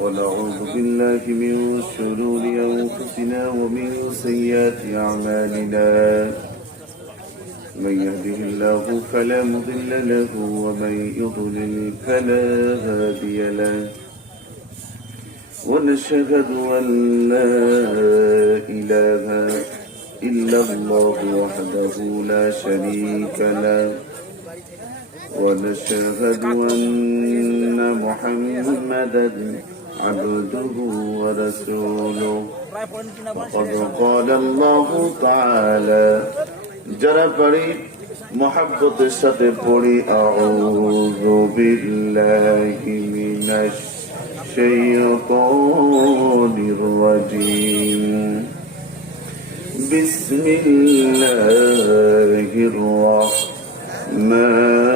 ونعوذ بالله من شرور أنفسنا ومن سيئات أعمالنا من يهده الله فلا مضل له ومن يضلل فلا هادي له ونشهد أن لا إله إلا الله وحده لا شريك له ونشهد أن محمدا عبده ورسوله وقد قال الله تعالى যারা পারি মোহাব্বতের সাথে পড়ি আউযু বিল্লাহি মিনাশ শাইতানির রাজীম বিসমিল্লাহির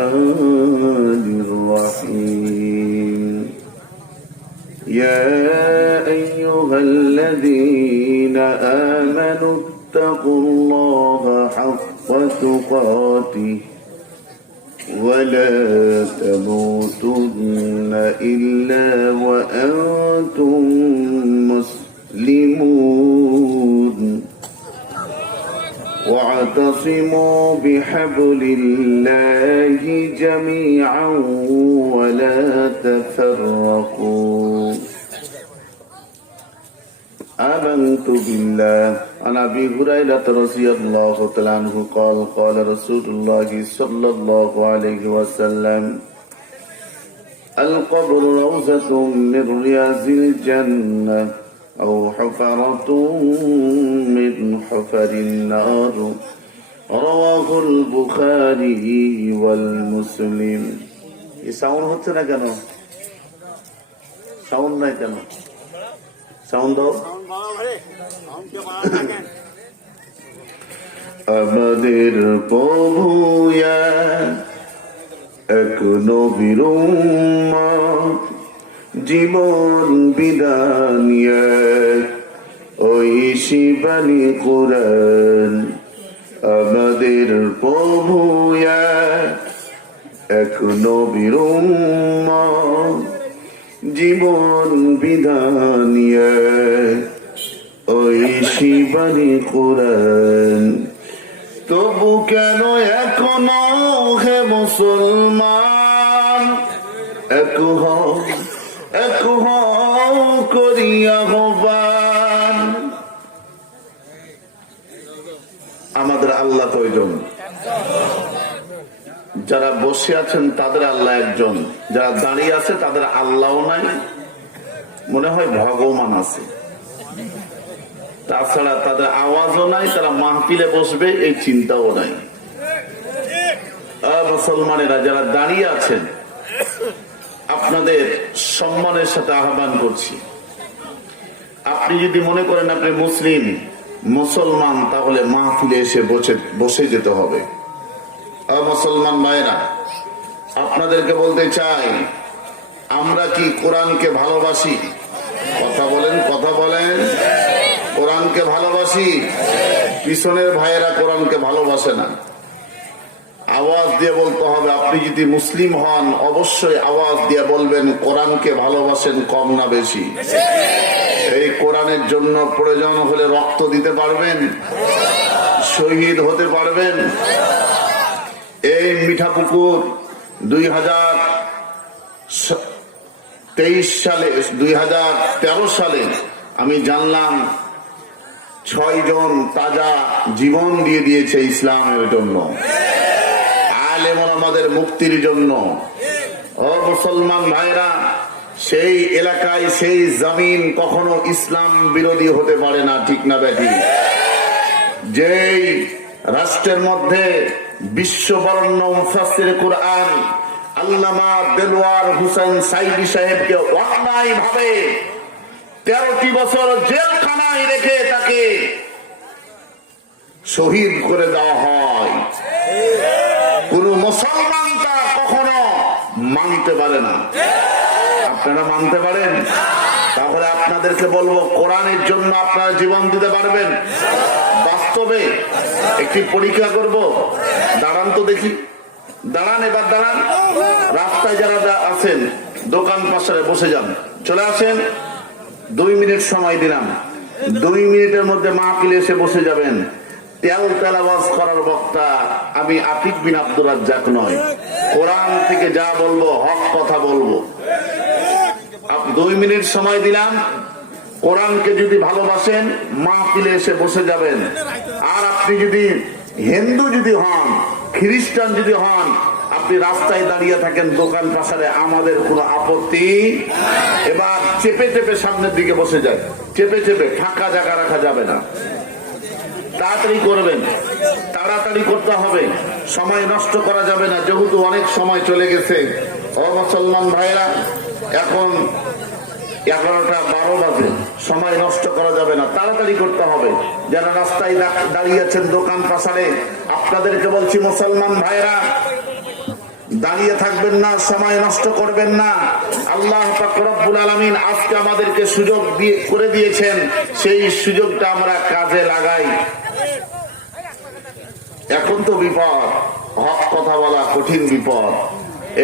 রাহমানির রাহিম ইয়া আইয়ুহাল্লাযীনা আমানু اتقوا الله حق تقاته ولا تموتن إلا وأنتم مسلمون واعتصموا بحبل الله جميعا ولا تفرقوا آمنت بالله عن أبي هريرة رضي الله تعالى عنه قال قال رسول الله صلى الله عليه وسلم القبر روضة من رياض الجنة أو حفرة من حفر النار رواه البخاري والمسلم সাউন্ড হচ্ছে না কেন সাউন্ড নাই কেন সাউন্ড আমাদের প্রভু এক নবীর উম্মত জীবন বিধান ওই শিবানী কোরআন আমাদের প্রভু এক নবীর উম্মত জীবন বিধান ওই শিবানী কোরআন তবু কেন এখনো হে মুসলমান এক করিয়া আহ্বান আমাদের আল্লাহ কয়জন? যারা বসে আছেন তাদের আল্লাহ একজন, যারা দাঁড়িয়ে আছে তাদের আল্লাহও নাই, মনে হয় ভগবান আছে। তাছাড়া তাদের আওয়াজও নাই, তারা মাহফিলে বসবে এই চিন্তাও নাই। মুসলমানেরা যারা দাঁড়িয়ে আছেন আপনাদের সম্মানের সাথে আহ্বান করছি, আপনি যদি মনে করেন আপনি মুসলিম মুসলমান তাহলে মাহফিলে এসে বসে যেতে হবে। মুসলমান ভাইরা আপনাদেরকে বলতে চাই, আমরা কি কোরআনকে ভালোবাসি? কথা বলেন, কথা বলেন। কোরআনকে ভালোবাসি? পিছনের ভাইয়েরা কোরআনকে ভালোবাসে না। আওয়াজ দিয়ে বলতে হবে। আপনি যদি মুসলিম হন অবশ্যই আওয়াজ দিয়ে বলবেন কোরআনকে ভালোবাসেন কম না বেশি। এই কোরআনের জন্য প্রয়োজন হলে রক্ত দিতে পারবেন, শহীদ হতে পারবেন। এই মিঠাপুকুর 2013 সালে আমি জানলাম 6 জন তাজা জীবন দিয়ে দিয়েছে ইসলামের জন্য, আলেম ওলামাদের মুক্তির জন্য। ও মুসলমান ভাইরা, সেই এলাকায় সেই জমিন কখনো ইসলাম বিরোধী হতে পারে না, ঠিক না ব্যাটি? যেই রাষ্ট্রের মধ্যে বিশ্ববরণ্য মুফাসসির কুরআন আল্লামা দেলোয়ার হোসেন সাইদি সাহেবকে অন্যায় ভাবে 13টি বছর জেলখানায় রেখে তাকে শহীদ করে দেওয়া হয়, কোন মুসলমান তা কখনো মানতে পারে না। আপনারা মানতে পারেন? তাহলে আপনাদেরকে বলবো, কোরআনের জন্য আপনারা জীবন দিতে পারবেন? বাস্তবে একটি পরীক্ষা করব। দাঁড়ান তো দেখি, দাঁড়ান, এবার দাঁড়ান। রাস্তায় যারা আছেন দোকান পাশে বসে যান, চলে আসেন। 2 মিনিট সময় দিলাম, 2 মিনিটের মধ্যে মাহফিলে এসে বসে যাবেন। তেলাওয়াজ করার বক্তা আমি আতিক বিন আব্দুর রাজ্জাক নয়, কোরআন থেকে যা বলবো হক কথা বলবো। 2 মিনিট সময় দিলাম, কোরআনকে যদি ভালোবাসেন মাহফিলে এসে বসে যাবেন। আর আপনি যদি হিন্দু যদি হন, খ্রিস্টান যদি হন, আপনি রাস্তায় দাঁড়িয়ে থাকেন, দোকান পাশারে, আমাদের কোনো আপত্তি। এবার চেপে চেপে সামনের দিকে বসে যায়, চেপে চেপে, ফাঁকা জায়গা রাখা যাবে না। তাড়াতাড়ি করবেন, তাড়াতাড়ি করতে হবে, সময় নষ্ট করা যাবে না, যেহেতু অনেক সময় চলে গেছে। ও মুসলমান ভাইরা, এখন 11টা 12 বাজে, সময় নষ্ট করা যাবে না, তাড়াতাড়ি করতে হবে। যারা রাস্তায় দাঁড়িয়ে আছেন দোকান পাশারে, আপনাদেরকে বলছি মুসলমান ভাইরা, দাঁড়িয়ে থাকবেন না, সময় নষ্ট করবেন না। আল্লাহ পাক রব্বুল আলামিন আজকে আমাদেরকে সুযোগ করে দিয়েছেন, সেই সুযোগটা আমরা কাজে লাগাই। এখন তো বিপদ, হক কথা বলা কঠিন বিপদ।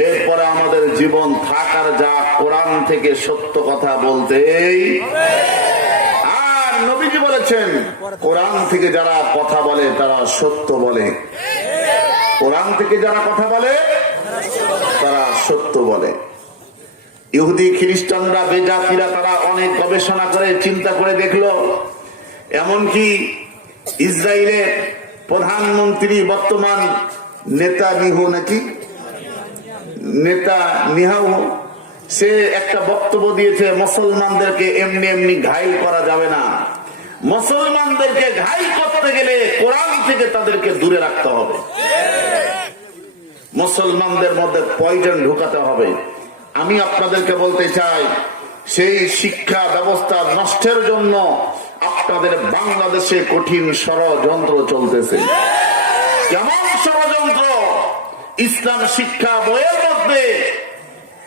এরপরে আমাদের জীবন থাকার যা কোরআন থেকে সত্য কথা বলতেই। আর নবীজি বলেছেন, কোরআন থেকে যারা কথা বলে তারা সত্য বলে। কোরআন থেকে যারা কথা বলে তারা সত্য বলে। ইহুদি খ্রিস্টানরা, বেজাতিরা, তারা অনেক গবেষণা করে চিন্তা করে দেখলো, এমনকি ইসরায়েলের প্রধানমন্ত্রী বর্তমান নেতানিয়াহু, সে একটা বক্তব্য দিয়েছে, মুসলমানদেরকে এমনি এমনি ঘায়েল করা যাবে না, মুসলমানদেরকে ঘায়েল করতে গেলে কোরআন থেকে তাদেরকে দূরে রাখতে হবে, মুসলমানদের মধ্যে পয়জন ঢুকাতে হবে। আমি আপনাদেরকে বলতে চাই, সেই শিক্ষা ব্যবস্থা নষ্টের জন্য আপনাদের বাংলাদেশে কঠিন ষড়যন্ত্র চলতেছে। কেমন ষড়যন্ত্র? ইসলাম শিক্ষা বইয়ের মধ্যে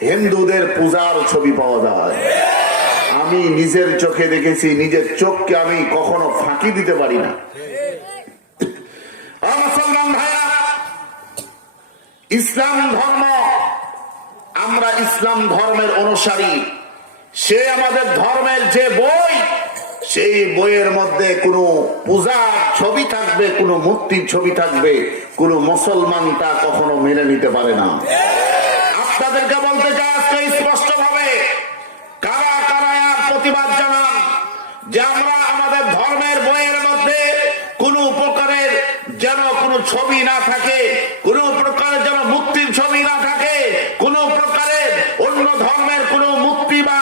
হিন্দুদের পূজার ছবি পাওয়া যায়। আমি নিজের চোখে দেখেছি, নিজের চোখকে আমি কখনো ফাঁকি দিতে পারি না। মুসলমান ভাইরা, ইসলাম ধর্ম, আমরা ইসলাম ধর্মের অনুসারী। সে আমাদের ধর্মের যে বই, সেই বইয়ের মধ্যে কোনো পূজার ছবি থাকবে, কোনো মূর্তির ছবি থাকবে, কোন মুসলমান তা কখনো মেনে নিতে পারে না। আপনাদেরকে বলতে চাই আজকে স্পষ্ট ভাবে, কারা কারা প্রতিবাদ জানান যে আমরা আমাদের ধর্মের বইয়ের মধ্যে কোনো প্রকারের যেন কোনো ছবি না থাকে, কোনো প্রকারের যেন মূর্তির ছবি না থাকে, কোনো প্রকারের অন্য ধর্মের কোনো মূর্তি বা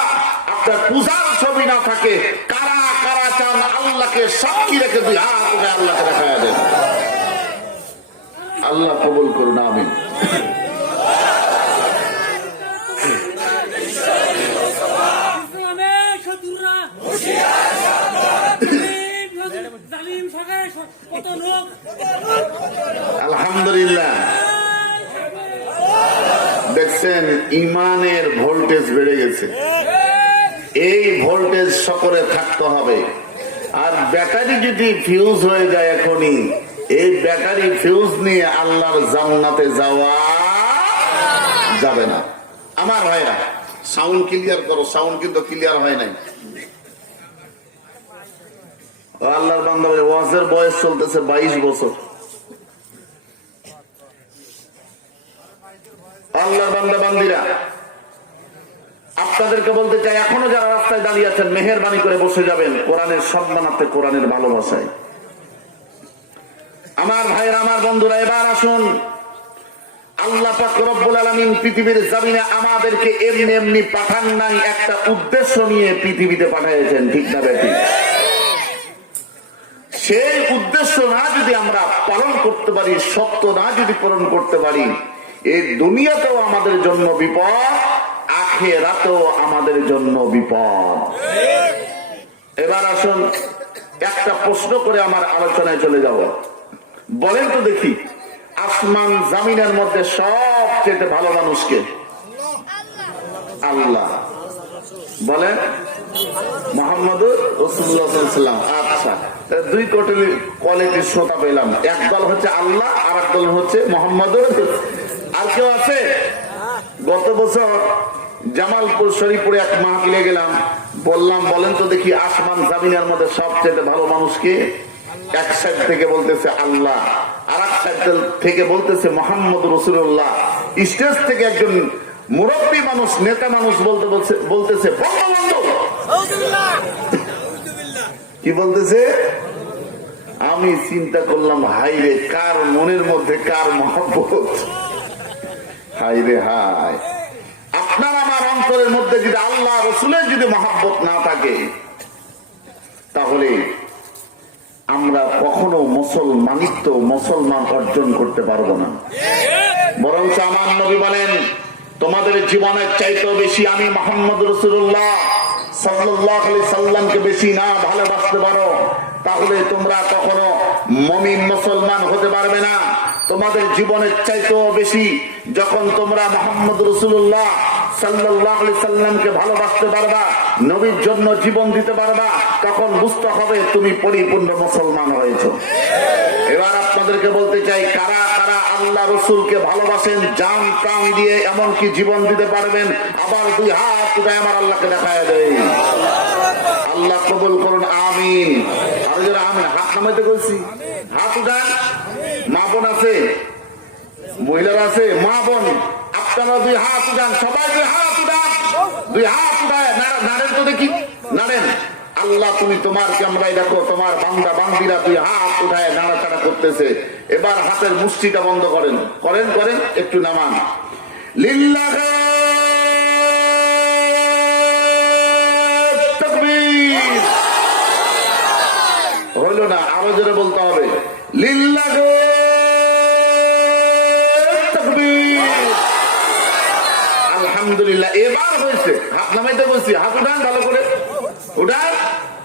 আপনার পূজার ছবি না থাকে। কারা কারা চান আল্লাহকে সাক্ষী রেখে 2 হাত উঠে আল্লাহকে দেখা দেন? আল্লাহ কবুল করুন, আমিন। আলহামদুলিল্লাহ, দেখছেন ইমানের ভোল্টেজ বেড়ে গেছে। এই ভোল্টেজ সকলে থাকতে হবে। আর ব্যাটারি যদি ফিউজ হয়ে যায় এখনই, এই ব্যাটারি ফিউজ নিয়ে আল্লাহর জান্নাতে যাওয়া যাবে না। আমার ভাইরা, সাউন্ড ক্লিয়ার করো, সাউন্ড কিন্তু ক্লিয়ার হয় নাই। আল্লাহর বান্দা, ওয়াজের বয়স চলতেছে 22 বছর। আল্লাহর বান্দা বান্দিরা, আপনাদেরকে বলতে চাই, এখনো যারা রাস্তায় দাঁড়িয়ে আছেন, মেহেরবানি করে বসে যাবেন কোরআনের সম্মানার্থে, কোরআনের ভালোবাসায়। আমার ভাইরা, আমার বন্ধুরা, এবার আসুন, আল্লাহ পাক রব্বুল আলামিন পৃথিবীর জমিনে আমাদেরকে এমনি এমনি পাঠান নাই, একটা উদ্দেশ্য নিয়ে পৃথিবীতে পাঠিয়েছেন, ঠিক না বেঠিক? সেই উদ্দেশ্য না যদি আমরা পালন করতে পারি, সত্য না যদি পালন করতে পারি, এই দুনিয়াতেও আমাদের জন্য বিপদ, আখিরাতেও আমাদের জন্য বিপদ। এবার আসুন, একটা প্রশ্ন করে আমার আলোচনায় চলে যাব। বলেন তো দেখি, আসমান জামিনের মধ্যে সবচেয়ে ভালো মানুষকে? আল্লাহ। বলেন মুহাম্মদুর রাসূলুল্লাহ সাল্লাল্লাহু আলাইহি ওয়াসাল্লাম। আচ্ছা, 2 কোয়ালিটির শ্রোতা পেলাম। এক দল হচ্ছে আল্লাহ, আর এক দল হচ্ছে মুহাম্মদুর। আর কেউ আছে? গত বছর জামালপুর শরীফপুরে এক মাহফিলে গেলাম, বললাম বলেন তো দেখি আসমান জামিনের মধ্যে সবচেয়ে ভালো মানুষকে? এক সাইড থেকে বলতেছে আল্লাহ, আর এক সাইড থেকে বলতেছে মোহাম্মদ রসুল্লাহ। স্টেজ থেকে একজন মুরব্বী মানুষ, নেতা মানুষ বলতেছে বঙ্গবন্ধু। কি বলতেছে? আমি চিন্তা করলাম, হাই রে, কার মনের মধ্যে কার মহব্বত! হাই রে হাই! আপনার আমার অন্তরের মধ্যে যদি আল্লাহ রসুলের যদি মহব্বত না থাকে, তাহলে আমরা কখনো মুসলমান অর্জন করতে পারবো না। বরং আমার নবী বলেন, তোমাদের জীবনের চাইতেও বেশি আমি মুহাম্মদ রাসূলুল্লাহ সাল্লাল্লাহু আলাইহি সাল্লামকে বেশি না ভালোবাসতে পারো, তাহলে তোমরা কখনো মুমিন মুসলমান হতে পারবে না। তোমাদের জীবনের চাইতেও বেশি যখন তোমরা মুহাম্মদ রাসূলুল্লাহ সাল্লাল্লাহু আলাইহি সাল্লামকে ভালোবাসতে পারবা, নবীর জন্য জীবন দিতে পারবা, তখন বুঝতে হবে তুমি পরিপূর্ণ মুসলমান হয়েছো। এবার আপনাদেরকে বলতে চাই, কারা কারা আল্লাহ রসুলকে ভালোবাসেন জান প্রাণ দিয়ে, এমনকি জীবন দিতে পারবেন? আবার দুই হাত উঠায় আমার আল্লাহকে দেখায় দেয়। আল্লাহ কবুল করুন, আমিন। আর যারা আমিন হাত নামাইতে বলছি, হাত উঠান। মা বোন আছে, মহিলারা আছে, মা বোন আপনারা দুই হাত উঠান, সবাই দুই হাত উঠান, দুই হাত উঠায় নাড়েন তো দেখি, নাড়েন। আল্লাহ তুমি তোমার ক্যামেরায় দেখো, তোমার বান্দা বান্দিরা দুই হাত উঠায় নাড়াচাড়া করতেছে। এবার হাতের মুষ্টিটা বন্ধ করেন, করেন করেন, একটু নামান। লিল্লাহি তাকবীর। হইল না, আরো জোরে বলতে হবে, লিল্লাহি তাকবীর। আলহামদুলিল্লাহ, এবার হয়েছে। হাত নামাইতে বলছি, হাত উঠান ভালো করে, উঠান।